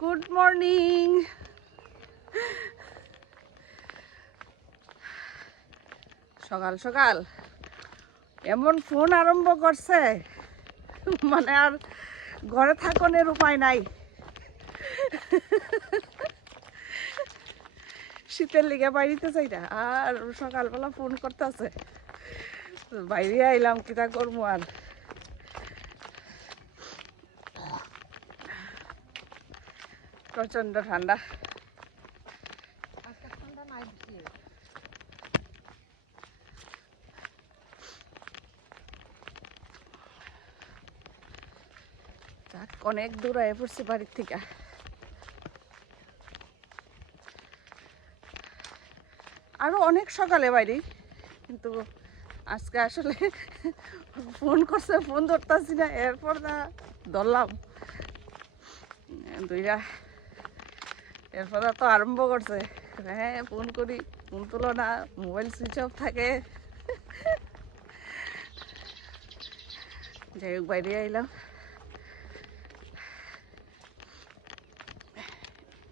Good morning সকাল সকাল। এমন ফোন আরম্ভ করছে মানে আর ঘরে থাকনের উপায় নাই। শীতের লিগে বাইরিতে চাই আর সকালবেলা ফোন করতেছে। বাইরে আইলাম কিটা করব আর? প্রচণ্ড ঠান্ডা। অনেক দূর আয় পড়ছি বাড়ির থেকে। আরও অনেক সকালে বাইরে, কিন্তু আজকে আসলে ফোন করছে, ফোন ধরতেছি না, এরপর না ধরলাম। দুইটা এরপর তো আরম্ভ করছে। হ্যাঁ ফোন করি ফোন তুলো না মোবাইল সুইচ অফ থাকে। যাই হোক, বাইরে আইলাম।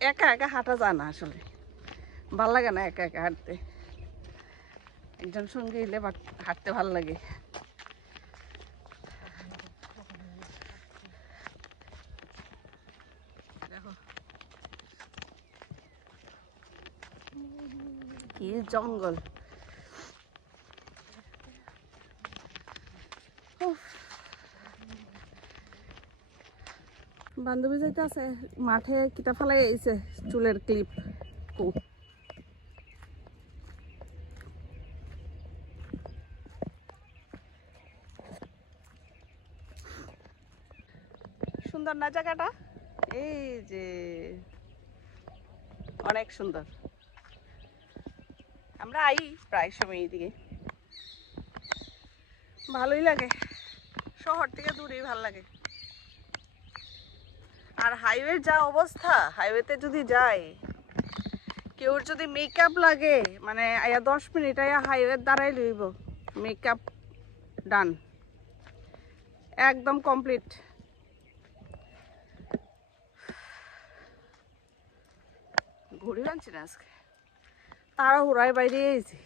একা একা হাঁটা যায় না আসলে। ভালো লাগে না একা একা হাঁটতে। একজন সঙ্গে এলে হাঁটতে ভালো লাগে। কি জঙ্গল? বান্ধবী যাইতে আছে, মাঠে কিতা ফেলাই আইছে চুলের ক্লিপ। কো। সুন্দর না জায়গাটা? এই যে, অনেক সুন্দর। আমরা আই প্রায় সময় এদিকে ভালোই লাগে। শহর থেকে দূরেই ভালো লাগে। আর হাইওয়ের যা অবস্থা হাইওয়েতে যদি যাই কেউ যদি মেকআপ লাগে মানে আয়া দশ মিনিট আয়া হাইওয়ের দাঁড়াই লইব। মেকআপ ডান একদম কমপ্লিট ঘুরে আনছি না আজকে? তারা হুড়ায় বাইরে এসেছি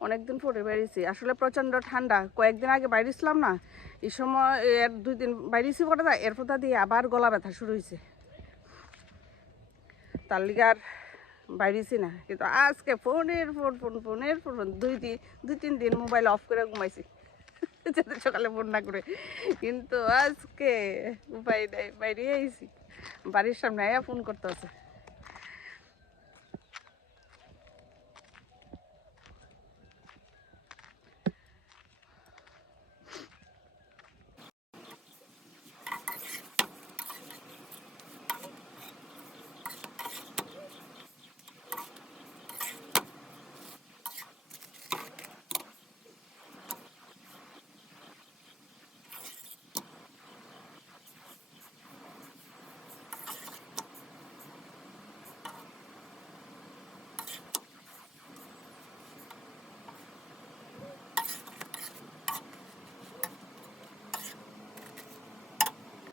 অনেকদিন পরে বেরিয়েছি আসলে প্রচণ্ড ঠান্ডা। কয়েকদিন আগে বাইরেছিলাম না, এই সময় এর দুই দিন বাইরেছি করে দেয় এরপর দিয়ে আবার গলা ব্যথা শুরু হয়েছে তার লিগে আর বাইরেছি না। কিন্তু আজকে ফোনের ফোন ফোন, ফোনের ফোন ফোন, দুই দিন দুই, তিন দিন মোবাইল অফ করে ঘুমাইছি। যাতে সকালে ফোন না করে। কিন্তু আজকে উপায় নেই, বাইরে আইছি। বাড়ির সামনে আয়া ফোন করতে আছে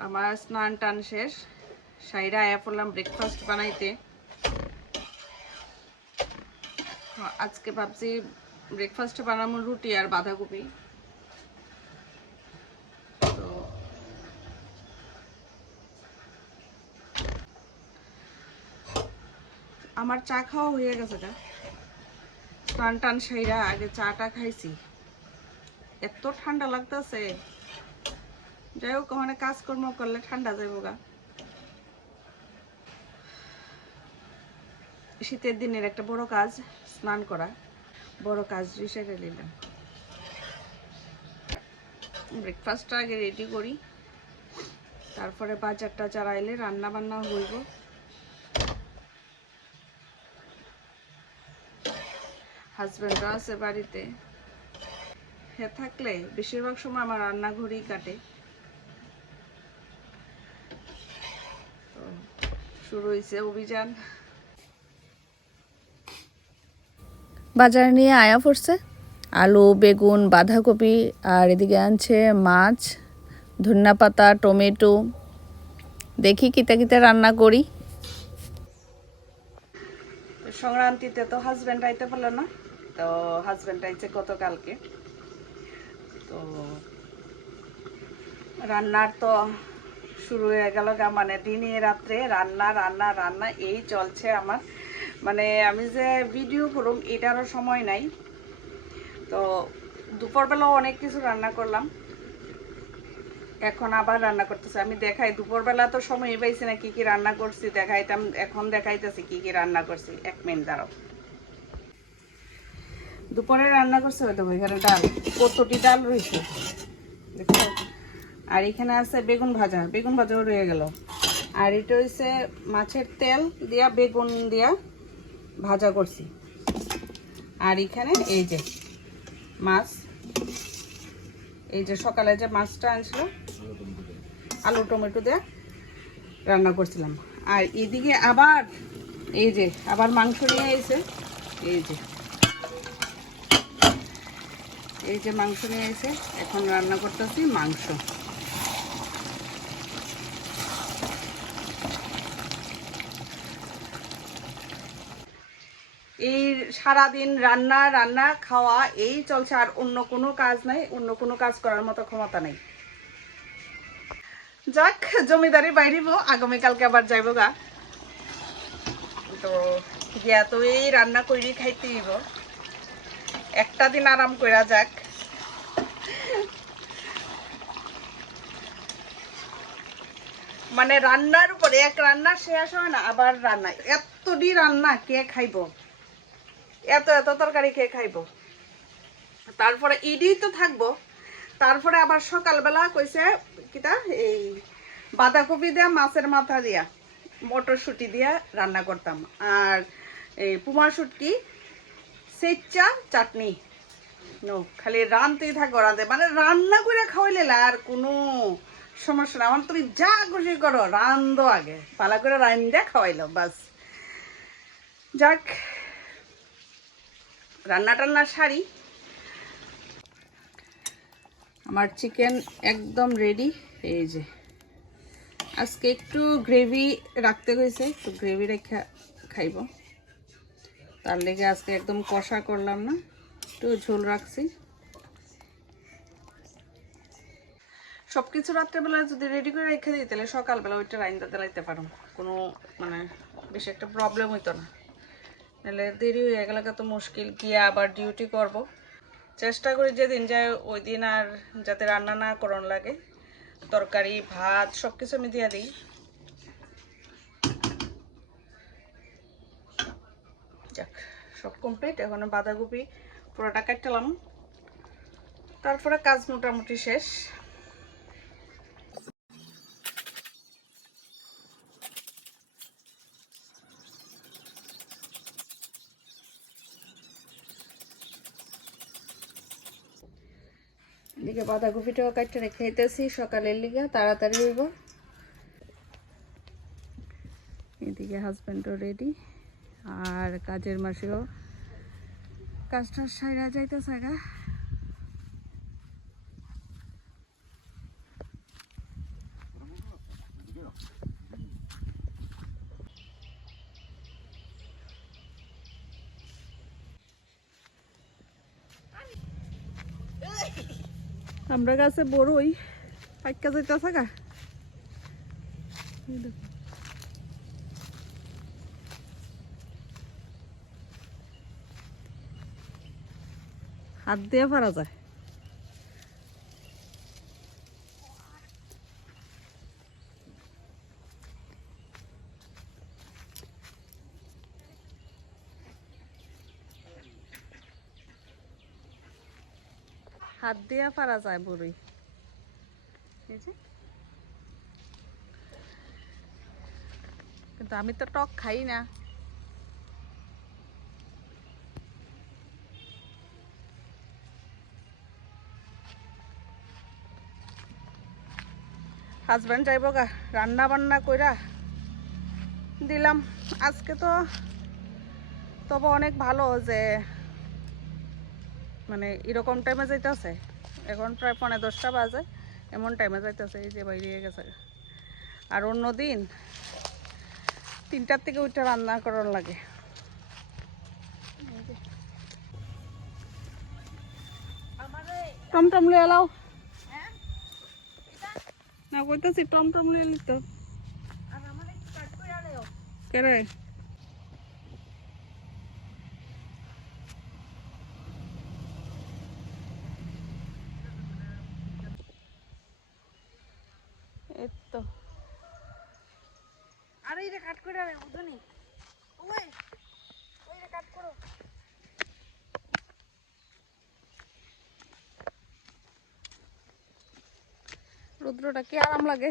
আমার স্নান টান শেষ। সাইরা আয়া পড়লাম ব্রেকফাস্ট বানাইতে। আজকে ভাবছি ব্রেকফাস্টে বানাবো রুটি আর বাঁধাকপি। তো আমার চা খাওয়া হয়ে গেছে গা। স্নান টান সাইরা আগে চাটা খাইছি। এত ঠান্ডা লাগতেছে। যাই হোক ওখানে কাজকর্ম করলে ঠান্ডা যাইব গা। শীতের দিনের একটা বড় কাজ, স্নান করা। বড় কাজ হিসেবে নিলাম। ব্রেকফাস্টটা আগে রেডি করি। তারপরে বাজার টাজার আইলে রান্না বান্না হইব। হাজব্যান্ডও আছে বাড়িতে। হে থাকলে বেশিরভাগ সময় আমার রান্নাঘরেই কাটে তো শুরু হয়েছে অভিযান। বাজার নিয়ে আয়া পড়ছে। আলু বেগুন বাঁধাকপি আর এদিকে আনছে মাছ ধনিয়া পাতা টমেটো। দেখি কিতা কিতা রান্না করি। সংক্রান্তিতে তো হাজব্যান্ড আইতে পারল না। তো হাজব্যান্ড আইছে গতকালকে। তো রান্নার তো শুরু হয়ে গেল মানে দিনে, রাত্রে রান্না রান্না রান্না, এই চলছে আমার। মানে আমি যে ভিডিও করুম, এটারও সময় নাই। তো দুপুরবেলাও অনেক কিছু রান্না করলাম। এখন আবার রান্না করতেছে। আমি দেখাই, দুপুরবেলা তো সময় পাইছি না কি কি রান্না করছি, দেখাইতাম, এখন দেখাইতেছি কি কি রান্না করছি। এক মিনিট দাঁড়াও। দুপুরে রান্না করছে হয়তো এখানে ডাল, কতটি ডাল রয়েছে? দেখো। আর এখানে আছে বেগুন ভাজা। বেগুন ভাজাও রয়ে গেল। আর এটা হচ্ছে মাছের তেল দিয়া বেগুন দিয়া ভাজা করছি। আর এখানে এই যে মাছ, এই যে সকালে যে মাছটা আনছিল, আলু টমেটো দিয়ে রান্না করছিলাম। আর এদিকে আবার এই যে, আবার মাংস নিয়ে এসে এই যে এই যে মাংস নিয়ে এসে এখন রান্না করতেছি মাংস এই সারাদিন রান্না রান্না, খাওয়া, এই চলছে, আর অন্য কোনো কাজ নাই, অন্য কোনো কাজ করার মতো ক্ষমতা নেই। যাক, জমিদারি বাইরিব আগামীকালকে আবার যাইব গা। তো গিয়া তো এই রান্না করি খাইতে দিব একটা দিন আরাম করা যাক। মানে রান্নার উপরে এক রান্না শেষ হয় না, আবার রান্না। এতটি রান্না কে খাইব? এত এত তরকারি খেয়ে খাইব। তারপরে ইডি তো থাকব। তারপরে আবার সকালবেলা কইছে কিটা এই বাঁধাকপি দিয়া, মাছের মাথা দিয়া, মটরশুঁটি দিয়া রান্না করতাম। আর এই পুমার শুটকি, সেচ্চা, চাটনি। নো, খালি রানতেই থাকো রাঁধতে মানে রান্না করে খাওয়াইলে আর কোনো সমস্যা না আমার তুমি যা খুশি করো রান্ধো আগে। পালা করে রান্ধে খাওয়াইলো, বাস। যাক রান্না টান্না সারি। আমার চিকেন একদম রেডি এই যে, আজকে একটু গ্রেভি রাখতে হয়েছে, একটু গ্রেভি রেখে খাইব। তার লেগে আজকে একদম কষা করলাম না, একটু ঝোল রাখছি। সব কিছু রাত্রেবেলা যদি রেডি করে রেখে দিই, তাহলে সকালবেলা ওইটা রাইন্দা দিলাইতে পারো। কোনো মানে বেশি একটা প্রবলেম হইতো না। নাহলে দেরি হয়ে গেলে তো মুশকিল, গিয়ে আবার ডিউটি করব। চেষ্টা করি যেদিন যায় ওই দিন আর যাতে রান্না না করন লাগে। তরকারি, ভাত সব কিছু আমি দিয়ে দিই। যাক, সব কমপ্লিট এখন বাঁধাকপি, পুরোটা কাটলাম। তারপরে কাজ মোটামুটি শেষ। বাঁধাকপিটাও কাটতে রেখে দিতেছি সকালের লিগে, তাড়াতাড়ি হইব। এদিকে হাজব্যান্ডও রেডি আর কাজের মাসেও কাজটা সাইরা যাইতেছে গা। আমরা গাছে বড়ই। পাইকা যেতে থাকা হাত দিয়ে পারা যায়। হাত দিয়ে পারা যায় যে। কিন্তু আমি তো টক খাই না। হাজব্যান্ড যাইব গা, রান্না বান্না কইরা দিলাম। আজকে তো তবে অনেক ভালো যে মানে এরকম টাইমে যাইতেছে। এখন প্রায় পনেরো দশটা বাজে এমন টাইমে যাইতেছে এই যে বাইরে গেছে। আর অন্য দিন তিনটার থেকে ওইটা রান্না করার লাগে। টমটম লিয়ে এলাও। না কইতাছি টমটম লিয়ে লিত কেরে এই তো আরে এটা কাট করে আরে বুঝনি ওই ওই এটা কাট করো রুদ্রটা কি আরাম লাগে